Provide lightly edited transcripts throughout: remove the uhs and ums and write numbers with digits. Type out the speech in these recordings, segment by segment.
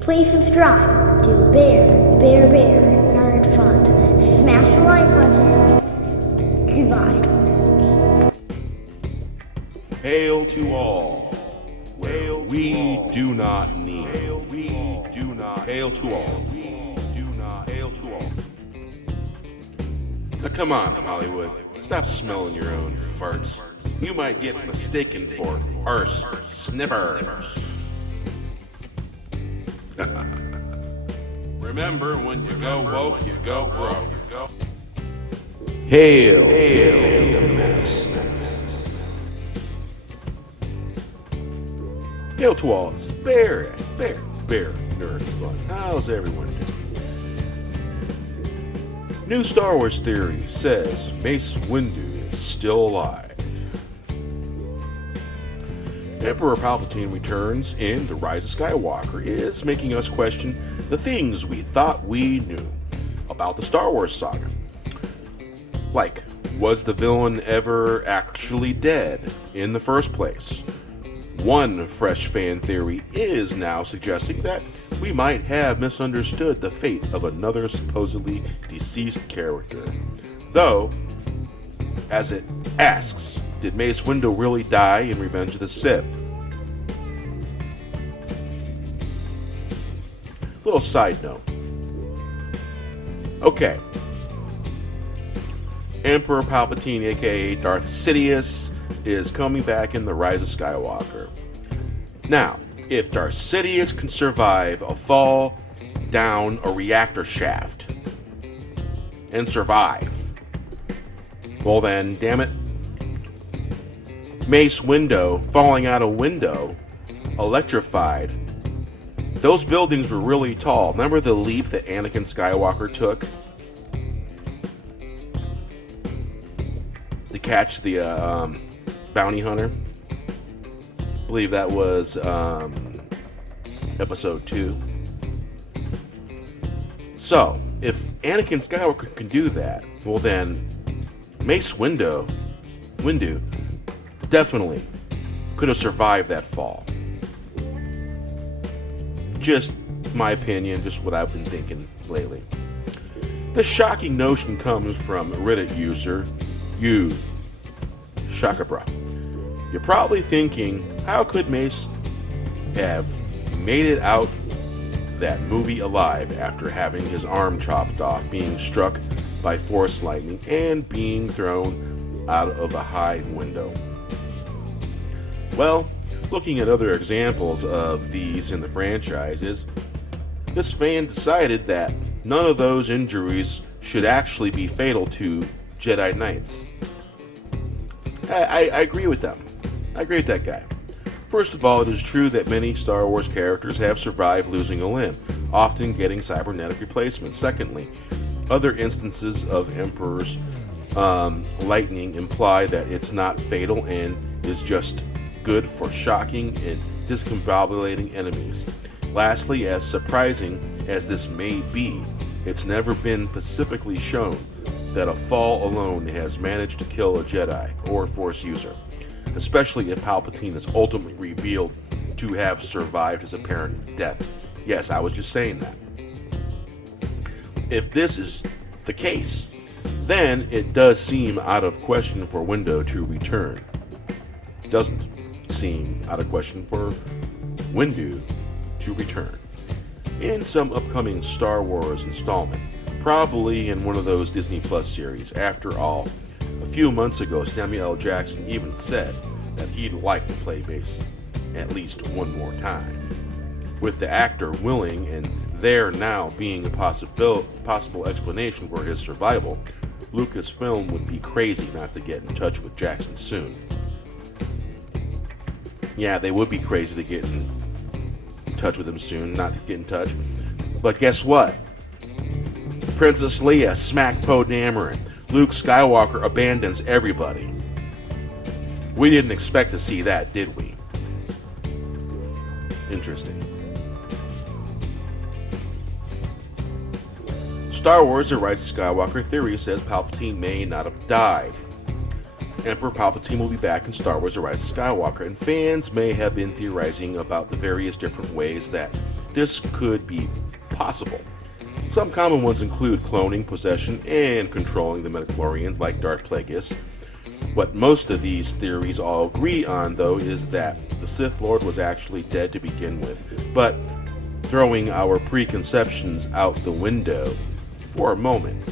Please subscribe to Bear Nerd Fun. Smash the like button. Goodbye. Hail to all. We do not need. Hail to all. Hail to all. Now come on, Hollywood. Stop smelling your own farts. You might get mistaken for arse sniffers. Remember, when you go woke, you go broke. Hail to Fandom Menace. Hail to all. It's Bear Nerd Fun. How's everyone doing? New Star Wars theory says Mace Windu is still alive. Emperor Palpatine returns in The Rise of Skywalker is making us question the things we thought we knew about the Star Wars saga. Like, was the villain ever actually dead in the first place? One fresh fan theory is now suggesting that we might have misunderstood the fate of another supposedly deceased character. Though, as it asks, did Mace Windu really die in Revenge of the Sith? Little side note. Okay. Emperor Palpatine, aka Darth Sidious, is coming back in The Rise of Skywalker. Now, if Darth Sidious can survive a fall down a reactor shaft and survive, well then, damn it, Mace Windu falling out a window, electrified. Those buildings were really tall. Remember the leap that Anakin Skywalker took to catch the bounty hunter? I believe that was episode 2. So, if Anakin Skywalker can do that, well then, Mace Windu definitely could have survived that fall. Just my opinion, just what I've been thinking lately. The shocking notion comes from Reddit user, Shakabra. You're probably thinking, how could Mace have made it out that movie alive after having his arm chopped off, being struck by force lightning, and being thrown out of a high window? Well, looking at other examples of these in the franchises, this fan decided that none of those injuries should actually be fatal to Jedi Knights. I agree with them. I agree with that guy. First of all, it is true that many Star Wars characters have survived losing a limb, often getting cybernetic replacements. Secondly, other instances of Emperor's lightning imply that it's not fatal and is just good for shocking and discombobulating enemies. Lastly, as surprising as this may be, it's never been specifically shown that a fall alone has managed to kill a Jedi or Force user, especially if Palpatine is ultimately revealed to have survived his apparent death. Yes, I was just saying that. If this is the case, then it does seem out of question for Windu to return. Doesn't seem out of question for Windu to return in some upcoming Star Wars installment, probably in one of those Disney Plus series. After all, a few months ago, Samuel L. Jackson even said that he'd like to play Mace at least one more time. With the actor willing and there now being a possible explanation for his survival, Lucasfilm would be crazy not to get in touch with Jackson soon. Yeah, they would be crazy to get in touch with him soon, not to get in touch. But guess what? Princess Leia smacked Poe Dameron. Luke Skywalker abandons everybody. We didn't expect to see that, did we? Interesting. Star Wars The Rise of Skywalker theory says Palpatine may not have died. Emperor Palpatine will be back in Star Wars The Rise of Skywalker, and fans may have been theorizing about the various different ways that this could be possible. Some common ones include cloning, possession, and controlling the midichlorians like Darth Plagueis. What most of these theories all agree on, though, is that the Sith Lord was actually dead to begin with, but throwing our preconceptions out the window for a moment,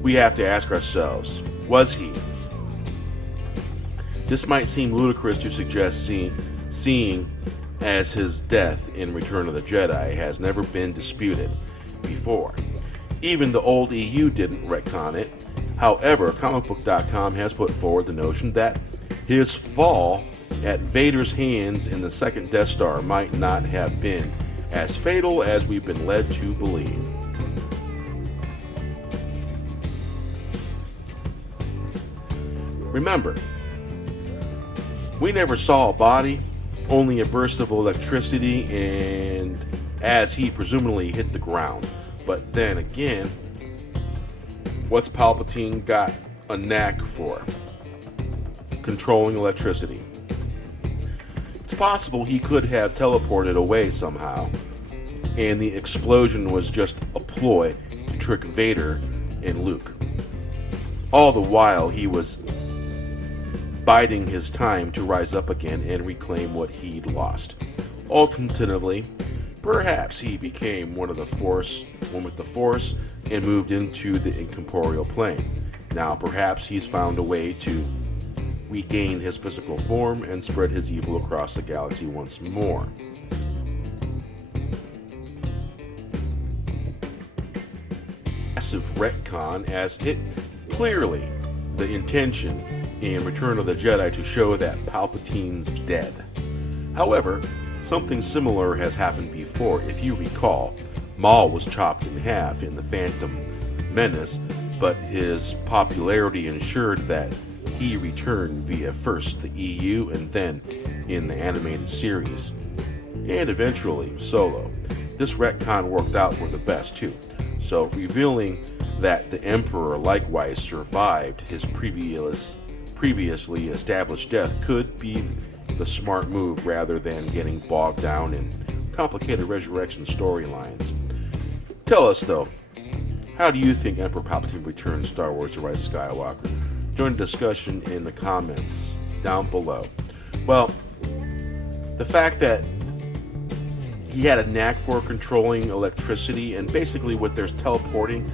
we have to ask ourselves, was he? This might seem ludicrous to suggest seeing as his death in Return of the Jedi has never been disputed before. Even the old EU didn't retcon it. However, comicbook.com has put forward the notion that his fall at Vader's hands in the second Death Star might not have been as fatal as we've been led to believe. Remember, we never saw a body, only a burst of electricity, and as he presumably hit the ground. But then again, what's Palpatine got a knack for? Controlling electricity. It's possible he could have teleported away somehow, and the explosion was just a ploy to trick Vader and Luke. All the while he was biding his time to rise up again and reclaim what he'd lost. Alternatively, perhaps he became one with the Force, and moved into the incorporeal plane. Now perhaps he's found a way to regain his physical form and spread his evil across the galaxy once more. Massive retcon, as it clearly the intention in Return of the Jedi to show that Palpatine's dead. However, something similar has happened before. If you recall, Maul was chopped in half in The Phantom Menace, but his popularity ensured that he returned via first the EU and then in the animated series, and eventually Solo. This retcon worked out for the best too, so revealing that the Emperor likewise survived his previously established death could be the smart move rather than getting bogged down in complicated resurrection storylines. Tell us though, how do you think Emperor Palpatine returns Star Wars The Rise of Skywalker? Join the discussion in the comments down below. Well, the fact that he had a knack for controlling electricity, and basically what they're teleporting,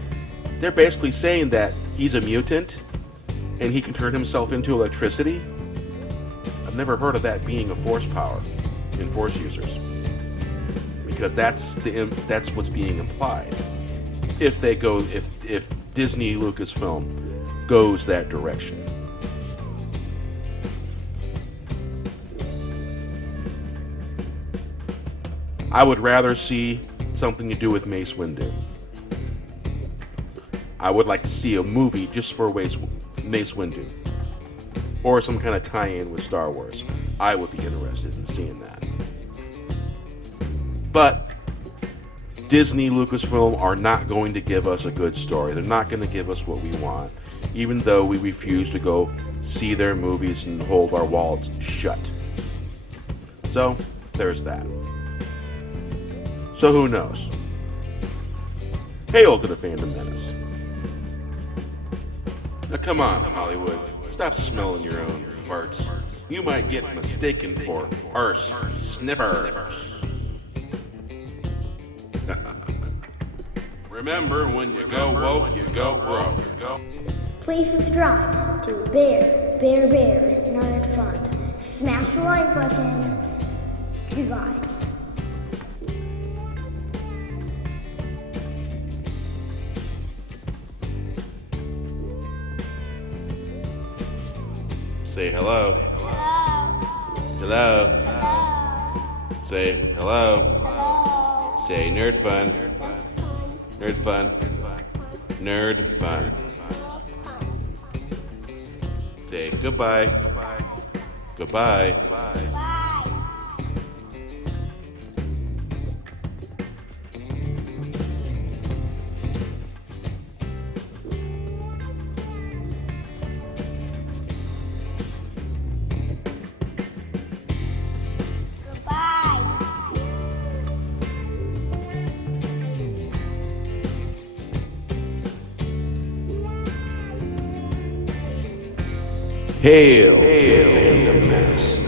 they're basically saying that he's a mutant and he can turn himself into electricity. I've never heard of that being a force power in Force users, because that's what's being implied. If Disney Lucasfilm goes that direction. I would rather see something to do with Mace Windu. I would like to see a movie just for Mace Windu, or some kind of tie-in with Star Wars. I would be interested in seeing that. But Disney Lucasfilm are not going to give us a good story. They're not going to give us what we want, even though we refuse to go see their movies and hold our wallets shut. So there's that. So who knows? Hail to the Phantom Menace. Now come on, Hollywood. Stop smelling your own farts. You might get mistaken for arse sniffers. Remember, when you go woke, you go broke. Please subscribe to Bear Nerd Fund. Smash the like button. Goodbye. Say hello. Hello. Hello. Say hello. Hello. Say nerd fun. Nerd fun. Nerd fun. Say goodbye. Goodbye. Bye. Goodbye. Hail to the fandom menace.